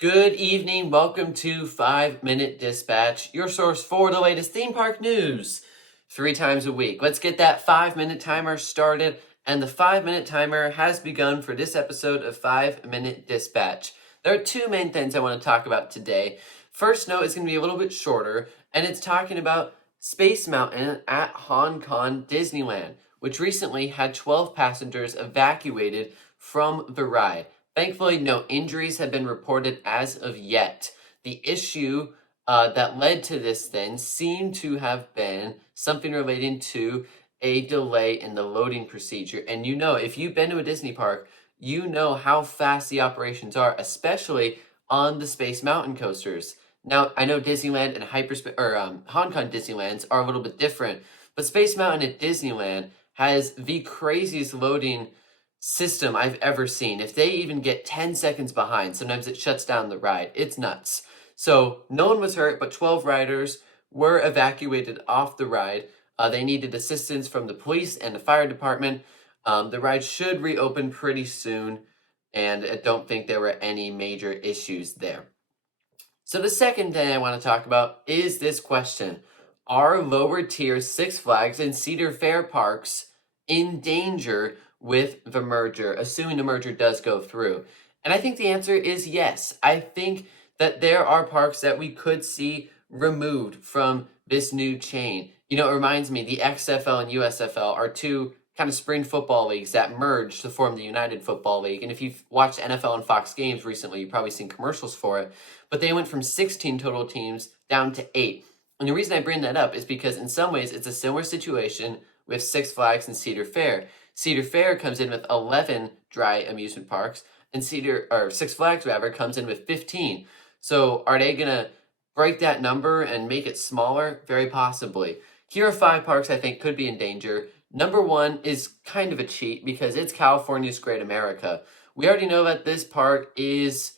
Good evening. Welcome to 5 Minute Dispatch, your source for the latest theme park news 3 times a week. Let's get that 5 minute timer started. And the 5 minute timer has begun for this episode of 5 Minute Dispatch. There are two main things I want to talk about today. First note is going to be a little bit shorter, and it's talking about Space Mountain at Hong Kong Disneyland, which recently had 12 passengers evacuated from the ride. Thankfully, no injuries have been reported as of yet. The issue that led to this then seemed to have been something relating to a delay in the loading procedure. And if you've been to a Disney park, you know how fast the operations are, especially on the Space Mountain coasters. Now, I know Disneyland and Hyperspace or Hong Kong Disneylands are a little bit different, but Space Mountain at Disneyland has the craziest loading system I've ever seen. If they even get 10 seconds behind, sometimes it shuts down the ride. It's nuts. So no one was hurt, but 12 riders were evacuated off the ride. They needed assistance from the police and the fire department. The ride should reopen pretty soon, and I don't think there were any major issues there. So the second thing I want to talk about is this question. Are lower tier Six Flags and Cedar Fair parks in danger with the merger, assuming the merger does go through? And I think the answer is yes. I think that there are parks that we could see removed from this new chain. It reminds me, the XFL and USFL are two kind of spring football leagues that merged to form the United Football League. And if you've watched NFL and Fox games recently, you've probably seen commercials for it. But they went from 16 total teams down to 8. And the reason I bring that up is because in some ways it's a similar situation with Six Flags and Cedar Fair. Cedar Fair comes in with 11 dry amusement parks, and Six Flags comes in with 15. So are they gonna break that number and make it smaller? Very possibly. Here are 5 parks I think could be in danger. Number 1 is kind of a cheat because it's California's Great America. We already know that this park is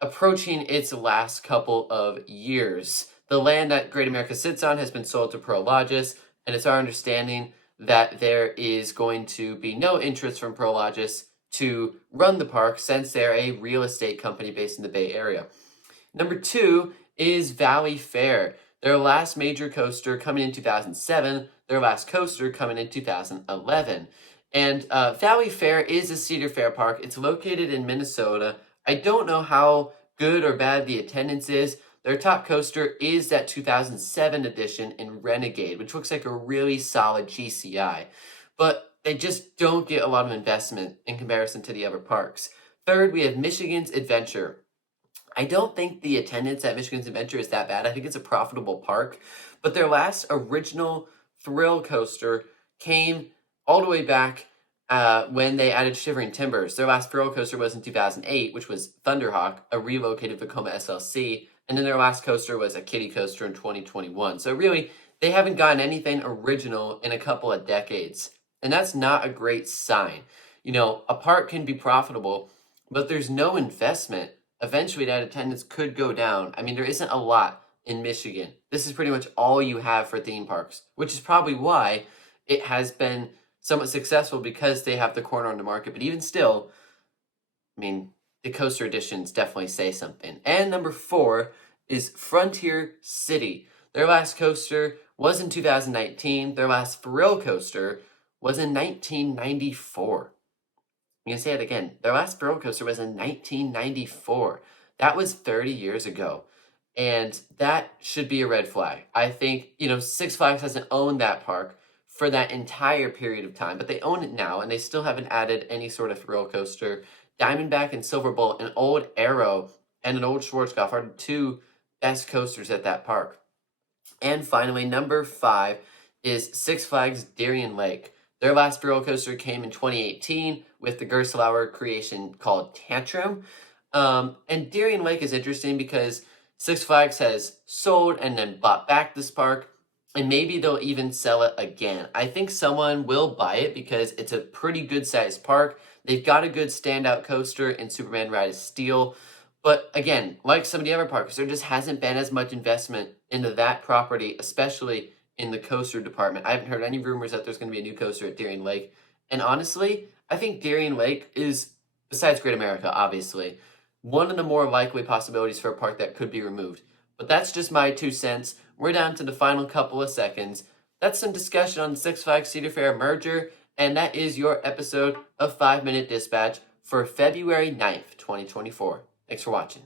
approaching its last couple of years. The land that Great America sits on has been sold to Prologis, and it's our understanding that there is going to be no interest from Prologis to run the park since they're a real estate company based in the Bay Area. Number 2 is Valleyfair. Their last major coaster coming in 2007, their last coaster coming in 2011. And Valleyfair is a Cedar Fair park. It's located in Minnesota. I don't know how good or bad the attendance is. Their top coaster is that 2007 edition in Renegade, which looks like a really solid GCI. But they just don't get a lot of investment in comparison to the other parks. Third, we have Michigan's Adventure. I don't think the attendance at Michigan's Adventure is that bad. I think it's a profitable park. But their last original thrill coaster came all the way back when they added Shivering Timbers. Their last thrill coaster was in 2008, which was Thunderhawk, a relocated Vekoma SLC. And then their last coaster was a kiddie coaster in 2021. So really, they haven't gotten anything original in a couple of decades. And that's not a great sign. A park can be profitable, but there's no investment. Eventually, that attendance could go down. I mean, there isn't a lot in Michigan. This is pretty much all you have for theme parks, which is probably why it has been somewhat successful, because they have the corner on the market. But even still, I mean, the coaster editions definitely say something. And number 4 is Frontier City. Their last coaster was in 2019. Their last thrill coaster was in 1994. I'm going to say it again. Their last thrill coaster was in 1994. That was 30 years ago. And that should be a red flag. I think, Six Flags hasn't owned that park for that entire period of time, but they own it now, and they still haven't added any sort of thrill coaster. Diamondback and Silverbolt, an old Arrow, and an old Schwarzkopf are the 2 best coasters at that park. And finally, number 5 is Six Flags Darien Lake. Their last thrill coaster came in 2018 with the Gerstlauer creation called Tantrum. And Darien Lake is interesting because Six Flags has sold and then bought back this park, and maybe they'll even sell it again. I think someone will buy it because it's a pretty good-sized park. They've got a good standout coaster in Superman Ride of Steel. But again, like some of the other parks, there just hasn't been as much investment into that property, especially in the coaster department. I haven't heard any rumors that there's going to be a new coaster at Darien Lake. And honestly, I think Darien Lake is, besides Great America, obviously, one of the more likely possibilities for a park that could be removed. But that's just my 2 cents. We're down to the final couple of seconds. That's some discussion on the Six Flags Cedar Fair merger, and that is your episode of 5 Minute Dispatch for February 9th, 2024. Thanks for watching.